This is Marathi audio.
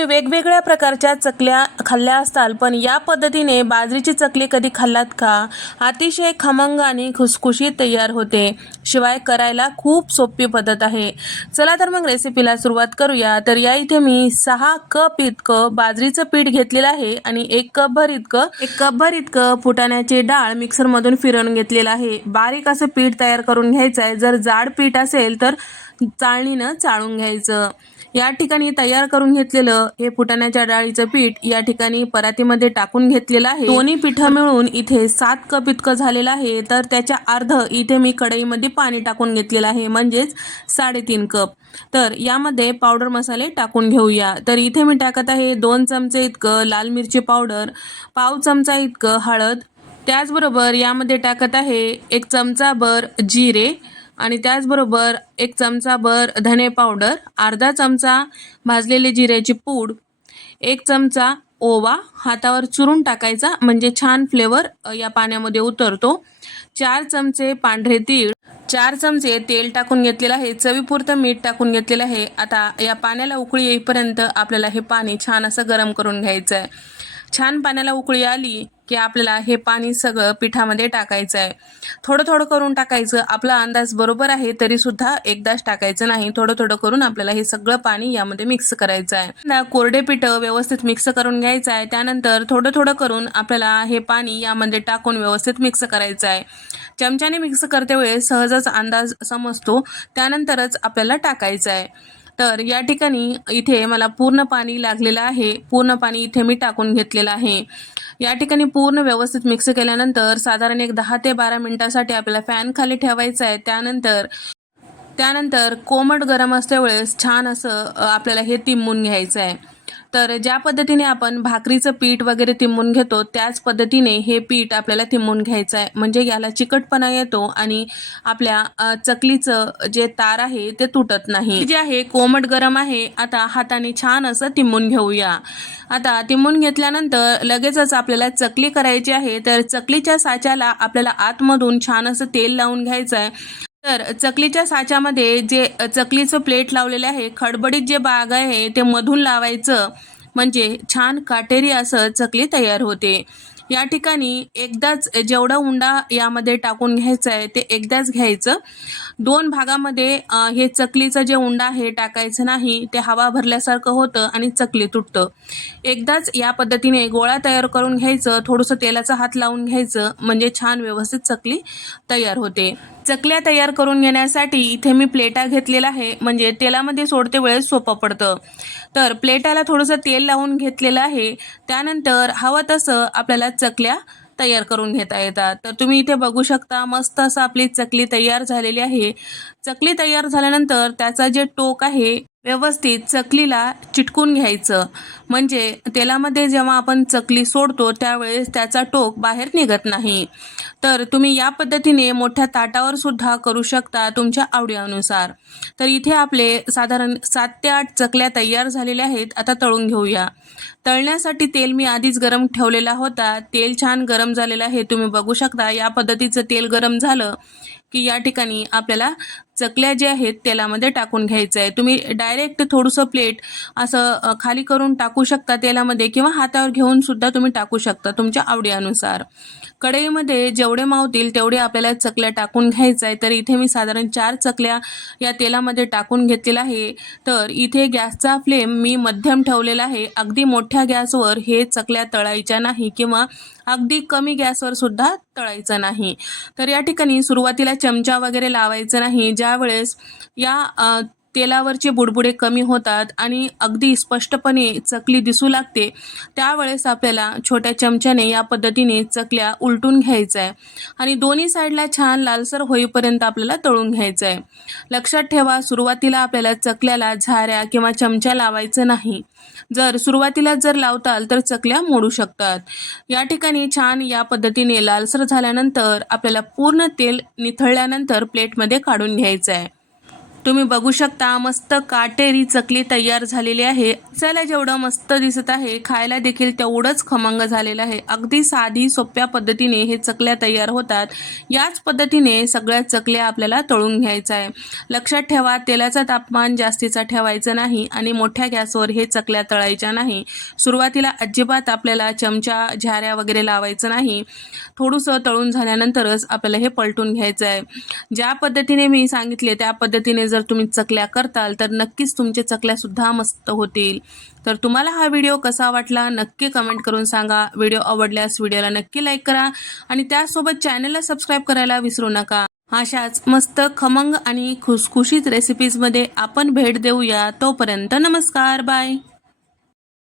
तुम्ही वेगवेगळ्या प्रकारच्या चकल्या खाल्ल्या असताल पण या पद्धतीने बाजरीची चकली कधी खाल्लात का? अतिशय खमंग आणि खुसखुशीत तयार होते. शिवाय करायला खूप सोपी पद्धत आहे. चला तर मग रेसिपीला सुरुवात करूया. तर या इथे मी सहा कप इतकं बाजरीचं पीठ घेतलेलं आहे आणि एक कपभर इतकं एक कपभर इतकं फुटाण्याची डाळ मिक्सरमधून फिरवून घेतलेलं आहे. बारीक असं पीठ तयार करून घ्यायचं आहे जर जाड पीठ असेल तर चाळणीनं चाळून घ्यायचं. या ठिकाणी तयार करून घेतलेलं हे फुटाण्याच्या डाळीचं पीठ या ठिकाणी परातीमध्ये टाकून घेतलेलं आहे. दोन्ही पिठं मिळून इथे सात कप इतकं झालेलं आहे. तर त्याच्या अर्ध इथे मी कढईमध्ये पाणी टाकून घेतलेलं आहे म्हणजेच साडेतीन कप. तर यामध्ये पावडर मसाले टाकून घेऊया. तर इथे मी टाकत आहे दोन चमचे इतकं लाल मिरची पावडर पाव चमचा इतकं हळद. त्याचबरोबर यामध्ये टाकत आहे एक चमचा भर जिरे आणि त्याचबरोबर एक चमचा भर धने पावडर अर्धा चमचा भाजलेले जिऱ्याची पूड एक चमचा ओवा हातावर चुरून टाकायचा म्हणजे छान फ्लेवर या पाण्यामध्ये उतरतो. चार चमचे पांढरे तीळ चार चमचे तेल टाकून घेतलेलं आहे चवीपुरतं मीठ टाकून घेतलेलं आहे. आता या पाण्याला उकळी येईपर्यंत आपल्याला हे पाणी छान असं गरम करून घ्यायचं आहे छान पाण्याला उकळी आली की आपल्याला हे पाणी सगळं पिठामध्ये टाकायचं आहे थोडं थोडं करून टाकायचं. आपला अंदाज बरोबर आहे तरी सुद्धा एकदाच टाकायचं नाही. थोडं थोडं करून आपल्याला हे सगळं पाणी यामध्ये मिक्स करायचं आहे कोरडे पिठं व्यवस्थित मिक्स करून घ्यायचं आहे त्यानंतर थोडं थोडं करून आपल्याला हे पाणी यामध्ये टाकून व्यवस्थित मिक्स करायचं आहे चमच्याने मिक्स करते वेळेस सहजच अंदाज समजतो. त्यानंतरच आपल्याला टाकायचं आहे तर या ठिकाणी इथे मला पूर्ण पाणी लागलेलं आहे. पूर्ण पाणी इथे मी टाकून घेतलेलं आहे. या ठिकाणी पूर्ण व्यवस्थित मिक्स केल्यानंतर साधारण एक दहा ते बारा मिनिटासाठी आपल्याला फॅन खाली ठेवायचं आहे. त्यानंतर त्यानंतर कोमट गरम असल्यावेळेस छान असं आपल्याला हे तिंबून घ्यायचं आहे. तर ज्या पद्धतीने आपण भाकरीचं पीठ वगैरे तिंबून घेतो त्याच पद्धतीने हे पीठ आपल्याला तिंबून घ्यायचं आहे. म्हणजे याला चिकटपणा येतो आणि आपल्या चकलीचं जे तार आहे ते तुटत नाही. जे आहे कोमट गरम आहे आता हाताने छान असं तिंबून घेऊया. आता तिंबून घेतल्यानंतर लगेचच आपल्याला चकली करायची आहे. तर चकलीच्या साच्याला आपल्याला आतमधून छान असं तेल लावून घ्यायचं आहे. तर चकलीच्या साच्यामध्ये जे चकलीचं प्लेट लावलेलं आहे खडबडीत जे बाग आहे ते मधून लावायचं. म्हणजे छान काटेरी असं चकली तयार होते. या ठिकाणी एकदाच जेवढा उंडा यामध्ये टाकून घ्यायचं आहे ते एकदाच घ्यायचं. दोन भागामध्ये हे चकलीचं जे उंडा आहे टाकायचं नाही ते हवा भरल्यासारखं होतं आणि चकली तुटतं. एकदाच या पद्धतीने गोळा तयार करून घ्यायचं थोडंसं तेलाचा हात लावून घ्यायचं म्हणजे छान व्यवस्थित चकली तयार होते. चकल्या तयार करून घेण्यासाठी इथे मी प्लेटा घेतलेला आहे. म्हणजे तेलामध्ये सोडते वेळेस सोपं पडतं. तर प्लेटाला थोडंसं तेल लावून घेतलेलं आहे. त्यानंतर हवं तसं आपल्याला चकल्या तयार करून घेता येतात. तर तुम्ही इथे बघू शकता मस्त असं आपली चकली तयार झालेली आहे. चकली तयार झाल्यानंतर त्याचा जे टोक आहे व्यवस्थित चकलीला चिटकून घ्यायचं. म्हणजे तेलामध्ये जेव्हा आपण चकली सोडतो त्यावेळेस त्याचा टोक बाहेर निघत नाही. तर तुम्ही या पद्धतीने मोठ्या ताटावर सुद्धा करू शकता तुमच्या आवडीनुसार. तर इथे आपले साधारण सात ते आठ चकल्या तयार झालेल्या आहेत आता तळून घेऊया. तळण्यासाठी तेल मी आधीच गरम ठेवलेला होता. तेल छान गरम झालेलं आहे तुम्ही बघू शकता. या पद्धतीचं तेल गरम झालं की या ठिकाणी आपल्याला चकल्या ज्या आहेत तेलामध्ये टाकून घ्यायचं आहे तुम्ही डायरेक्ट थोडंसं प्लेट असं खाली करून टाकू शकता तेलामध्ये किंवा हातावर घेऊन सुद्धा तुम्ही टाकू शकता तुमच्या आवडीनुसार. कढईमध्ये जेवढे मावतील तेवढे आपल्याला चकल्या टाकून घ्यायचं आहे तर इथे मी साधारण चार चकल्या या तेलामध्ये टाकून घेतलेला आहे. तर इथे गॅसचा फ्लेम मी मध्यम ठेवलेला आहे. अगदी मोठ्या गॅसवर हे चकल्या तळायच्या नाही किंवा अगदी कमी गॅसवर सुद्धा तळायचं नाही. तर या ठिकाणी सुरुवातीला चमचा वगैरे लावायचं नाही. ज्या त्यावेळेस या तेलावरचे बुडबुडे कमी होतात आणि अगदी स्पष्टपणे चकली दिसू लागते त्यावेळेस आपल्याला छोट्या चमच्याने या पद्धतीने चकल्या उलटून घ्यायचं आहे. आणि दोन्ही साईडला छान लालसर होईपर्यंत आपल्याला तळून घ्यायचं आहे. लक्षात ठेवा सुरुवातीला आपल्याला चकल्याला झाऱ्या किंवा चमच्या लावायचं नाही. जर सुरुवातीला जर लावताल तर चकल्या मोडू शकतात. या ठिकाणी छान या पद्धतीने लालसर झाल्यानंतर आपल्याला पूर्ण तेल निथळल्यानंतर प्लेटमध्ये काढून घ्यायचं आहे. तुम्ही बघू शकता मस्त काटेरी चकली तयार झालेली आहे. दिसायला जेवढं मस्त दिसत आहे खायला देखील तेवढंच खमंग झालेलं आहे. अगदी साधी सोप्या पद्धतीने हे चकल्या तयार होतात. याच पद्धतीने सगळ्या चकल्या आपल्याला तळून घ्यायचं आहे. लक्षात ठेवा तेलाचं तापमान जास्तीचा ठेवायचं नाही आणि मोठ्या गॅसवर हे चकल्या तळायच्या नाही. सुरुवातीला अजिबात आपल्याला चमचा झाऱ्या वगैरे लावायचं नाही. थोडंसं तळून झाल्यानंतरच आपल्याला हे पलटून घ्यायचं आहे. ज्या पद्धतीने मी सांगितले त्या पद्धतीने जर तुम्ही चकल्या करताल तर नक्कीच तुमचे चकल्यासुद्धा मस्त होतील. तर तुम्हाला हा व्हिडिओ कसा वाटला नक्की कमेंट करून सांगा. व्हिडिओ आवडल्यास व्हिडिओला नक्की लाईक करा आणि त्यासोबत चॅनलला सबस्क्राईब करायला विसरू नका. अशाच मस्त खमंग आणि खुसखुशीत रेसिपीजमध्ये आपण भेट देऊया. तोपर्यंत नमस्कार बाय